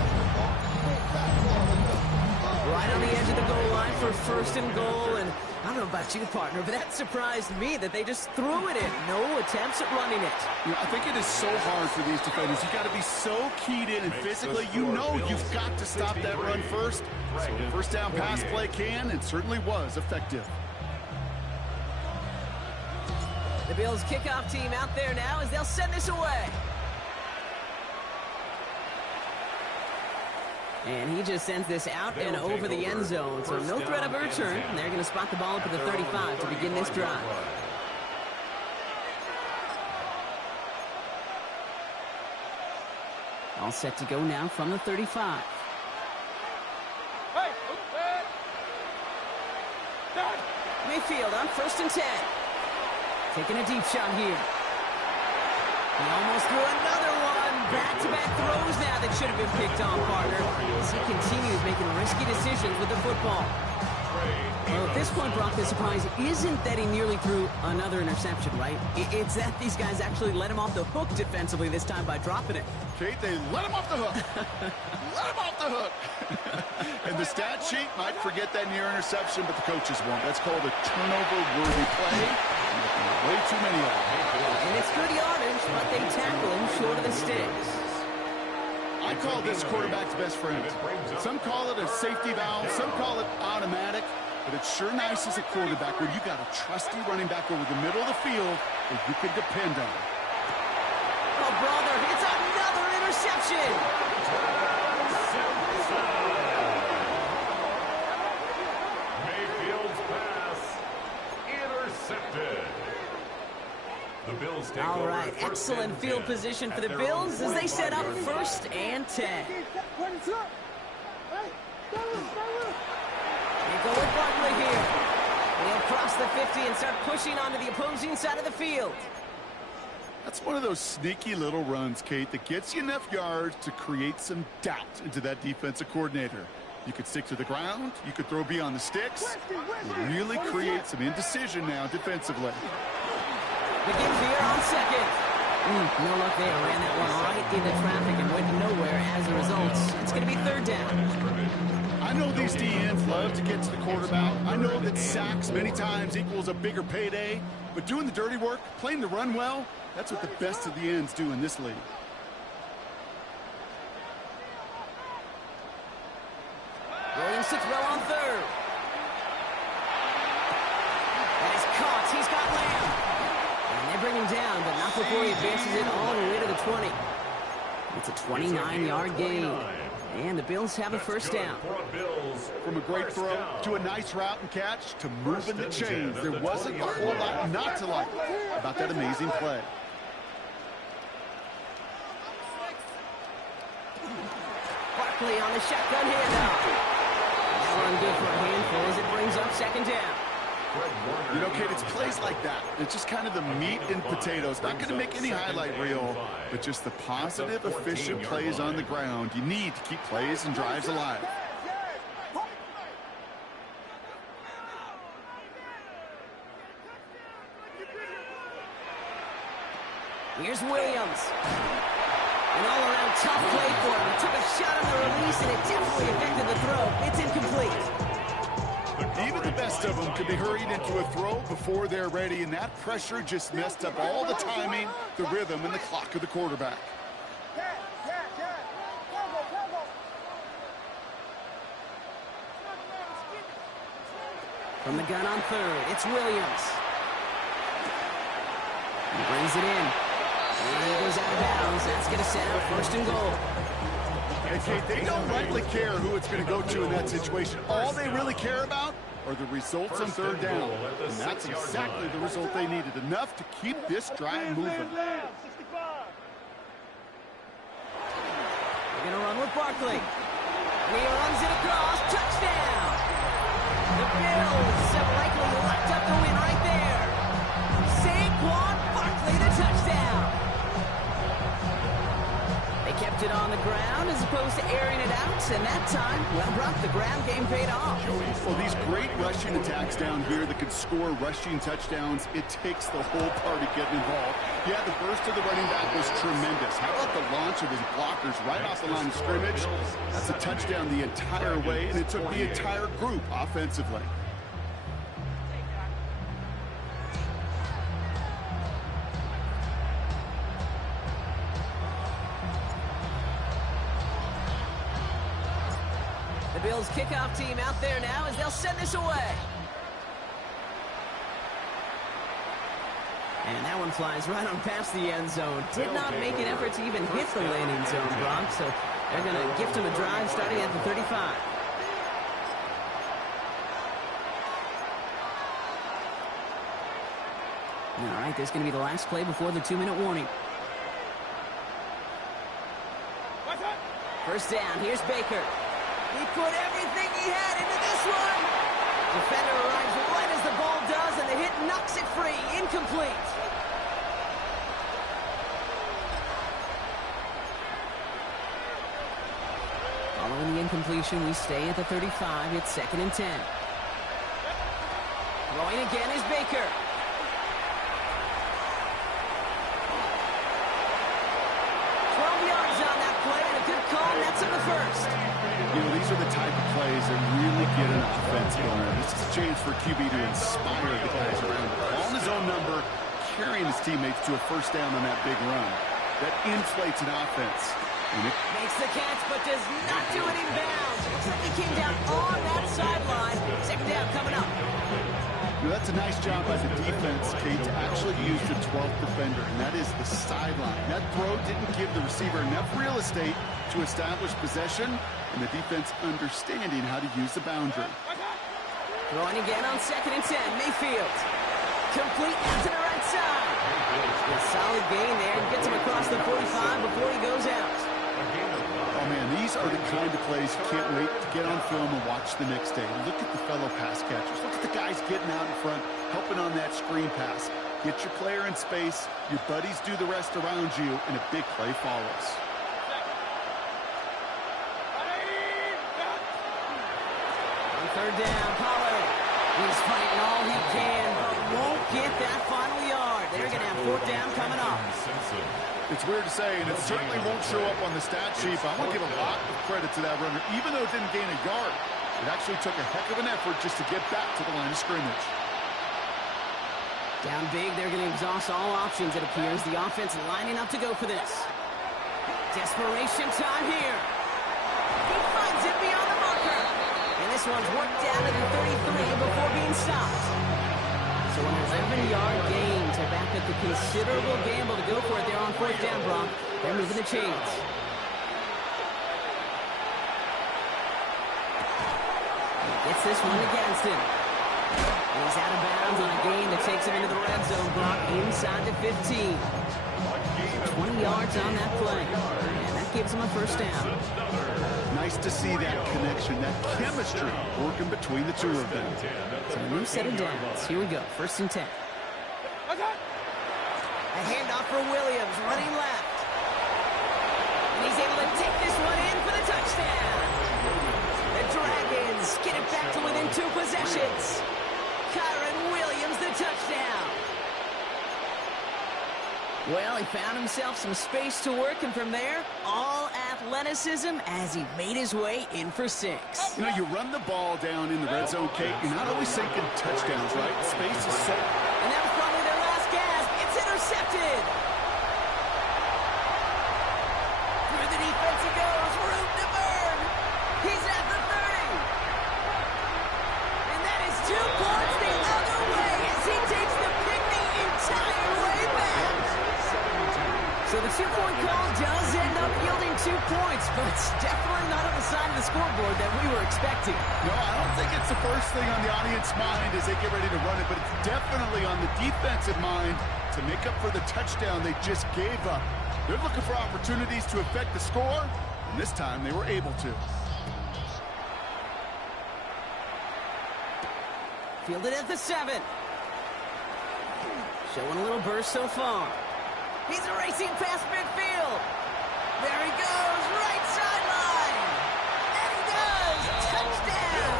Right on the edge of the goal line for 1st and goal, and I don't know about you, partner, but that surprised me that they just threw it in. No attempts at running it. You know, I think it is so hard for these defenders. You've got to be so keyed in, and physically, you know you've got to stop that run first. So the 1st down pass play can and certainly was effective. The Bills kickoff team out there now as they'll send this away. And he just sends this out and over the end zone. So no threat of a return. They're going to spot the ball up at the 35 to begin this drive. All set to go now from the 35. Mayfield on 1st and 10. Taking a deep shot here. He almost threw another one. Back-to-back throws now that should have been picked off, partner, as he continues making risky decisions with the football. Well, at this point, Brock, the surprise isn't that he nearly threw another interception, right? It's that these guys actually let him off the hook defensively this time by dropping it. Kate, they let him off the hook. Let him off the hook. And the stat sheet might forget that near interception, but the coaches won't. That's called a turnover-worthy play. Way too many of them. And it's good yardage, but they tackle him short of the sticks. I call this quarterback's best friend. Some call it a safety valve, some call it automatic, but it's sure nice as a quarterback when you got a trusty running back over the middle of the field that you can depend on. Oh, brother, it's another interception. Mayfield's pass intercepted. The Bills take All over right, at 1st excellent and field 10 position for at the their Bills own as they set up 45-yard line. 1st and 10. go with Barkley here. He'll cross the 50 and start pushing onto the opposing side of the field. That's one of those sneaky little runs, Kate, that gets you enough yards to create some doubt into that defensive coordinator. You could stick to the ground. You could throw beyond the sticks. Really create some indecision now defensively. McGinn's here on second. No luck there. Ran that one right into traffic and went nowhere as a result. It's going to be third down. I know these DNs love to get to the quarterback. I know that sacks many times equals a bigger payday. But doing the dirty work, playing the run well, that's what the best of the ends do in this league. Williams sits well on third. That is caught. He's got Lamb. And they bring him down, but not before he advances it all the way to the 20. It's a 29-yard gain. And the Bills have a first down. From a great throw to a nice route and catch to moving the chains, there wasn't a whole lot not to like about that amazing play. Barkley on the shotgun handoff. That one good for a handful as it brings up second down. You know, Kate, it's plays like that. It's just kind of the meat and potatoes. Not going to make any highlight reel, but just the positive, efficient plays on the ground. You need to keep plays and drives alive. Here's Williams. An all-around tough play for him. He took a shot on the release, and it definitely affected the throw. It's incomplete. Even the best of them could be hurried into a throw before they're ready, and that pressure just messed up all the timing, the rhythm, and the clock of the quarterback. From the gun on third, it's Williams. He brings it in. And he goes out of bounds. That's going to set up first and goal. And Kate, they don't likely care who it's going to go to in that situation. All they really care about are the results on third down. And that's exactly the result they needed. Enough to keep this drive moving. They're going to run with Barkley. He runs it across. Touchdown! The Bills have likely locked up the win right there. Saquon Barkley, the touchdown. They kept it on the ground as opposed to airing it out, and that time, well, Brock, the ground game paid off. Well, these great rushing attacks down here that could score rushing touchdowns, it takes the whole party getting involved. Yeah, the burst of the running back was tremendous. How about the launch of his blockers right off the line of scrimmage? That's a touchdown the entire way, and it took the entire group offensively. The Bills kickoff team out there now as they'll send this away. And that one flies right on past the end zone. Did not make an effort to even hit the landing zone, Brock. So they're going to gift him a drive starting at the 35. All right, this is going to be the last play before the 2-minute warning. First down, here's Baker. He put everything he had into this one. Defender arrives right as the ball does, and the hit knocks it free. Incomplete. Following the incompletion, we stay at the 35. It's 2nd and 10. Throwing again is Baker. 12 yards on that play, and a good call, and that's in the first. You know, these are the type of plays that really get an offense going. This is a chance for QB to inspire the guys around him. Calling his own number, carrying his teammates to a first down on that big run. That inflates an offense. And it makes the catch, but does not do it in bounds. Looks like he came down on that sideline. Second down coming up. You know, that's a nice job by the defense, Kate, to actually use the 12th defender, and that is the sideline. That throw didn't give the receiver enough real estate to establish possession, and the defense understanding how to use the boundary. Throwing again on 2nd and 10. Mayfield. Complete out to the right side. A solid gain there. Gets him across the 45 before he goes out. Man, these are the kind of plays you can't wait to get on film and watch the next day. Look at the fellow pass catchers. Look at the guys getting out in front, helping on that screen pass. Get your player in space, your buddies do the rest around you, and a big play follows. On third down, Pollard. He's fighting all he can, but won't get that final yard. They're going to have fourth down coming up. It's weird to say, and it certainly won't show up on the stat sheet, but I want to give a lot of credit to that runner. Even though it didn't gain a yard, it actually took a heck of an effort just to get back to the line of scrimmage. Down big, they're going to exhaust all options, it appears. The offense lining up to go for this. Desperation time here. He finds it beyond the marker. And this one's worked down to the 33 before being stopped. So an 11-yard gain to back up the considerable gamble to go for it there on fourth down, Brock. They're moving the chains. Gets this one against him. And he's out of bounds on a gain that takes him into the red zone, Brock, inside the 15. 20 yards on that play. And that gives him a first down. Nice to see that connection, that chemistry working between the two of them. So a new set of downs. Here we go, 1st and 10. A handoff for Williams, running left. And he's able to take this one in for the touchdown. The Dragons get it back to within 2 possessions. Kyron Williams, the touchdown. Well, he found himself some space to work, and from there, all athleticism as he made his way in for 6. You know, you run the ball down in the red zone, Kate, you're not always thinking touchdowns, right? Space is so... And that was probably their last gasp. It's intercepted. Through the defense he goes, room to burn. He's at the 30. And that is 2 points the other way as he takes the pick the entire way back. So the 2-point call does end up yielding 2 points, but it's definitely not on the side of the scoreboard that we were expecting. No, I don't think it's the first thing on the audience mind as they get ready to run it, but it's definitely on the defensive mind to make up for the touchdown they just gave up. They're looking for opportunities to affect the score, and this time they were able to. Fielded at the 7. Showing a little burst so far. He's racing past midfield. There he goes, right sideline. And he does. Touchdown.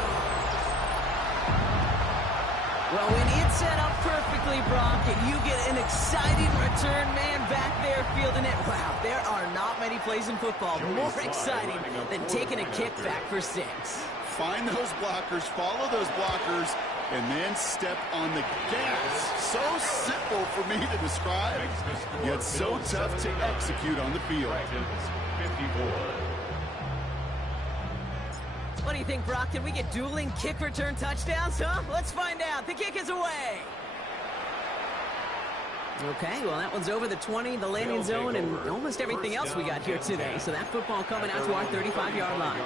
Well, when it's set up perfectly, Brock, and you get an exciting return man back there fielding it, wow, there are not many plays in football more exciting than taking a kick back for 6. Find those blockers, follow those blockers, and then step on the gas. So simple for me to describe, yet so tough to execute on the field. What do you think, Brock? Can we get dueling kick return touchdowns, huh? Let's find out. The kick is away. Okay, well, that one's over the 20, the landing zone, and almost everything else we got here today. So that football coming out to our 35-yard line.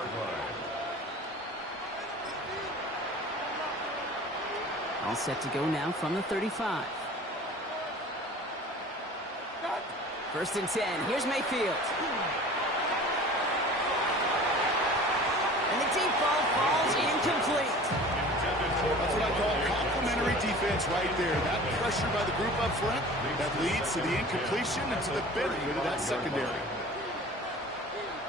All set to go now from the 35. 1st and 10. Here's Mayfield. And the deep ball falls incomplete. That's what I call complimentary defense right there. That pressure by the group up front, that leads to the incompletion and to the benefit of that secondary.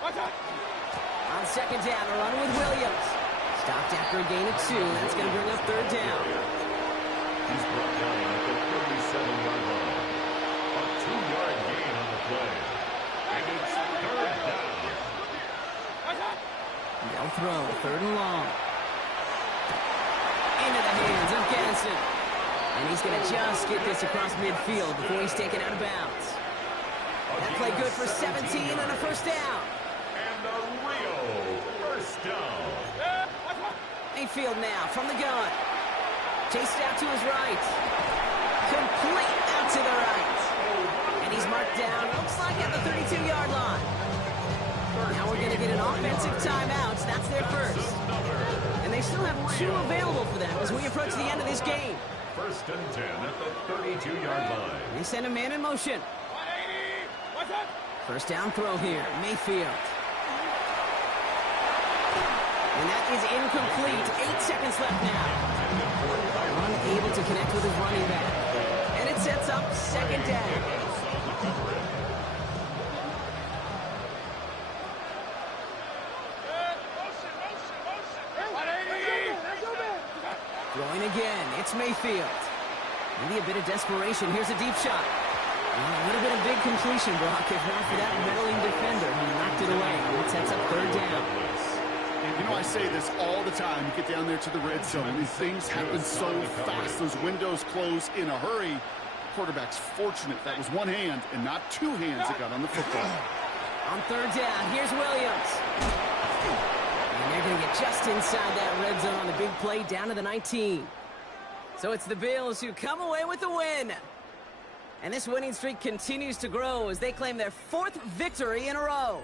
On 2nd down, a run with Williams. Stopped after a gain of 2. That's going to bring up 3rd down. He's brought down at the 37-yard line. A 2-yard gain on the play. And it's 3rd down. They'll throw, 3rd and long. Into the hands of Gadsden. And he's going to just get this across midfield before he's taken out of bounds. That play good for 17 and a 1st down. And a real 1st down. Mayfield now from the gun. Chased out to his right. Complete out to the right. And he's marked down, looks like at the 32-yard line. Now we're going to get an offensive timeout. That's their first. And they still have 2 available for them as we approach the end of this game. 1st and 10 at the 32-yard line. They send a man in motion. 1st down throw here. Mayfield. And that is incomplete. 8 seconds left now. Unable to connect with his running back. And it sets up second down. Throwing again. It's Mayfield. Maybe a bit of desperation. Here's a deep shot. Well, a little bit of big completion, Brock. If not for that meddling defender who knocked it away. It sets up third down. You know, I say this all the time. You get down there to the red zone. These things happen so fast. Those windows close in a hurry. Quarterback's fortunate that was one hand and not two hands that got on the football. On third down, here's Williams. And they're going to get just inside that red zone on the big play down to the 19. So it's the Bills who come away with the win. And this winning streak continues to grow as they claim their 4th victory in a row.